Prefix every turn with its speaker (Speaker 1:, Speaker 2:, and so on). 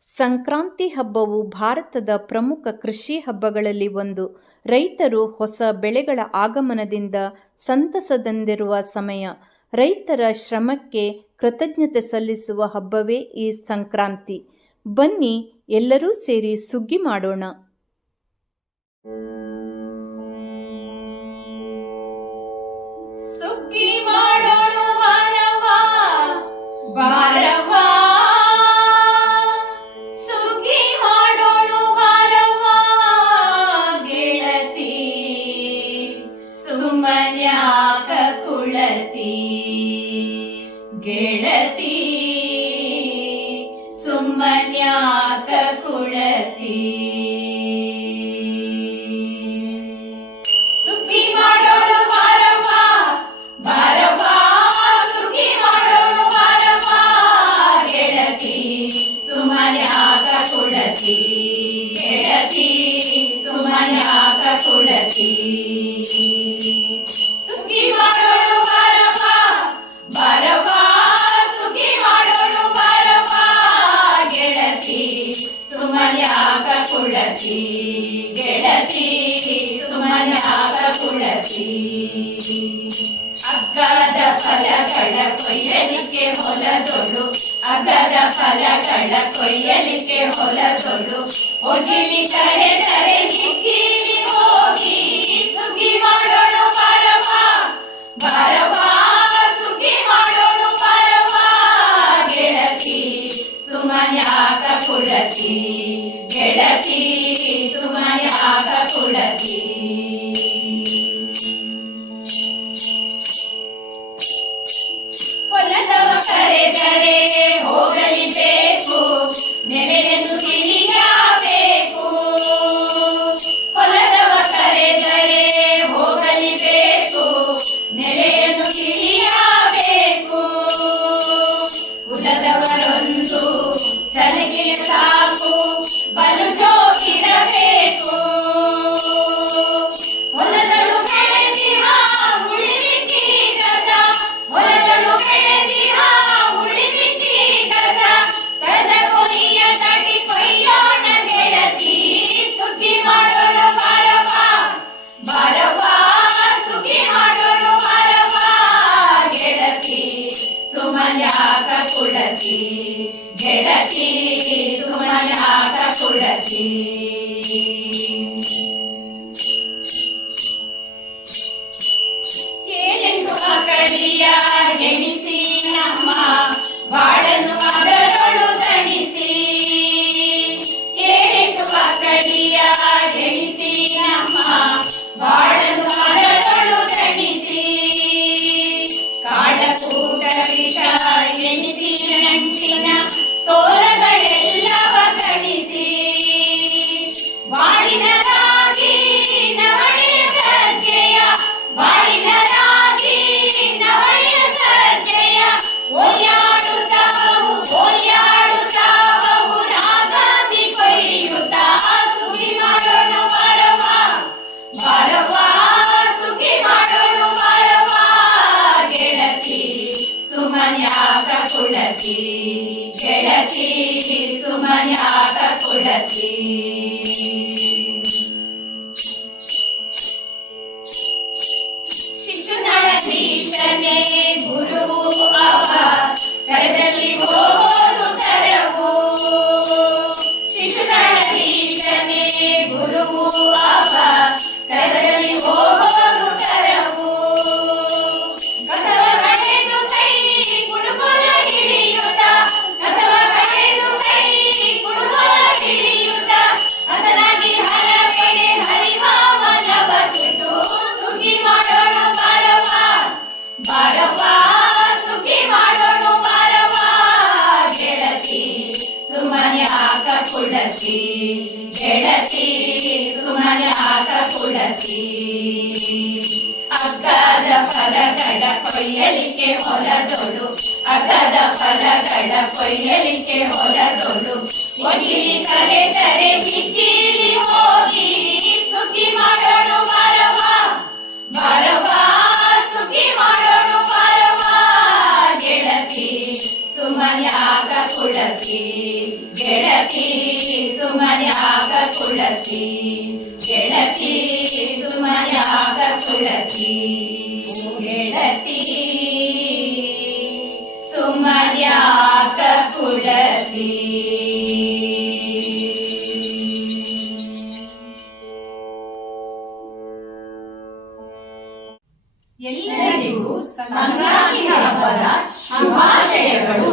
Speaker 1: ಸಂಕ್ರಾಂತಿ ಹಬ್ಬವು ಭಾರತದ ಪ್ರಮುಖ ಕೃಷಿ ಹಬ್ಬಗಳಲ್ಲಿ ಒಂದು. ರೈತರು ಹೊಸ ಬೆಳೆಗಳ ಆಗಮನದಿಂದ ಸಂತಸದಂದಿರುವ ಸಮಯ. ರೈತರ ಶ್ರಮಕ್ಕೆ ಕೃತಜ್ಞತೆ ಸಲ್ಲಿಸುವ ಹಬ್ಬವೇ ಈ ಸಂಕ್ರಾಂತಿ. ಬನ್ನಿ, ಎಲ್ಲರೂ ಸೇರಿ ಸುಗ್ಗಿ ಮಾಡೋಣ.
Speaker 2: ಸುಗ್ಗಿ ಕುಡತಿ ಗೆಳತಿ ಸುಮನ್ಯಾಗ ಕುಡತಿ ಸುಮನ್ಯಾಗ ಕುಡತಿ ಗೆಳತಿ ಸುಮನ್ಯಾಗ ಕುಡತಿ ಅಗ್ಗದ ಫಲಗಳ ಕೊಯ್ಯಲಿಕ್ಕೆ ಹೊಲದೊಳು, ಅಗ್ಗದ ಫಲಗಳ ಕೊಯ್ಯಲಿಕ್ಕೆ ಹೊಲದೊಳು. ಹೋಗಿಲಿ ಕರೆದರೆ ಹಿಕ್ಕಿಲಿ ಹೋಗಿ ಸುಗಿ ಮಾಡೋಣ ಬಾರವ ಬಾರವ ಸುಗಿ ಮಾಡೋಣ ಬಾರವ ಗೆಳತಿ ಸುಮನ್ಯಾಗ ಕುಳತಿ ಗೆಳತಿ ಸುಮನ್ಯಾಗ ಕುಳತಿ ಹೊಲದವ ಕರೆದರೆ ಹೋಗಲಿಬೇಕು, ನೆನೆಯನ್ನು ತಿಳಿಯಬೇಕು. ಹೊಲದವ ಕರೆದರೆ ಹೋಗಲಿಬೇಕು, ನೆಲೆಯನ್ನು ತಿಳಿಯಬೇಕು. ಕುಲದವರೊಂದು ಸಲಿಗೆಯ ಸಾಕು ಸುಮನ್ಯಾಗ ಕುಳತಿ ಗೆಳತಿ ಸುಮನ್ಯಾಗ ಕುಳತಿ ಏಳೆಂಟು ಮಕ್ಕಳಿಯ ಎಣಿಸಿ सुमन् आगति ಸುಮನ್ಯಾಗ ಕುಳತಿ ಗೆಳತಿ ಸುಮನ್ಯಾಗ ಕುಳತಿ ಅಗ್ಗದ ಫಲಗಳ ಕೊಯ್ಯಲಿಕ್ಕೆ ಹೊಲದೊಳು, ಅಗ್ಗದ ಫಲಗಳ ಕೊಯ್ಯಲಿಕ್ಕೆ ಹೊಲದೊಳು. ಒಗಿಲಿ ಕರೆ ಕಿಕ್ಕಿಲಿ ಹೋಗಿ ಸುಖಿ ಮಾಡೋಣ. ಸುಮನ್ಯಾಗ ಕುಳತಿ ಗೆಳತಿ ಸುಮಯಾಗ ಕುಳತಿ ಗೆಳತಿ ಸುಮಯಾಗ ಕುಳತಿ ಎಲ್ಲರಿಗೂ ಸಂಕ್ರಾಂತಿ ಹಬ್ಬದ ಶುಭಾಶಯಗಳು.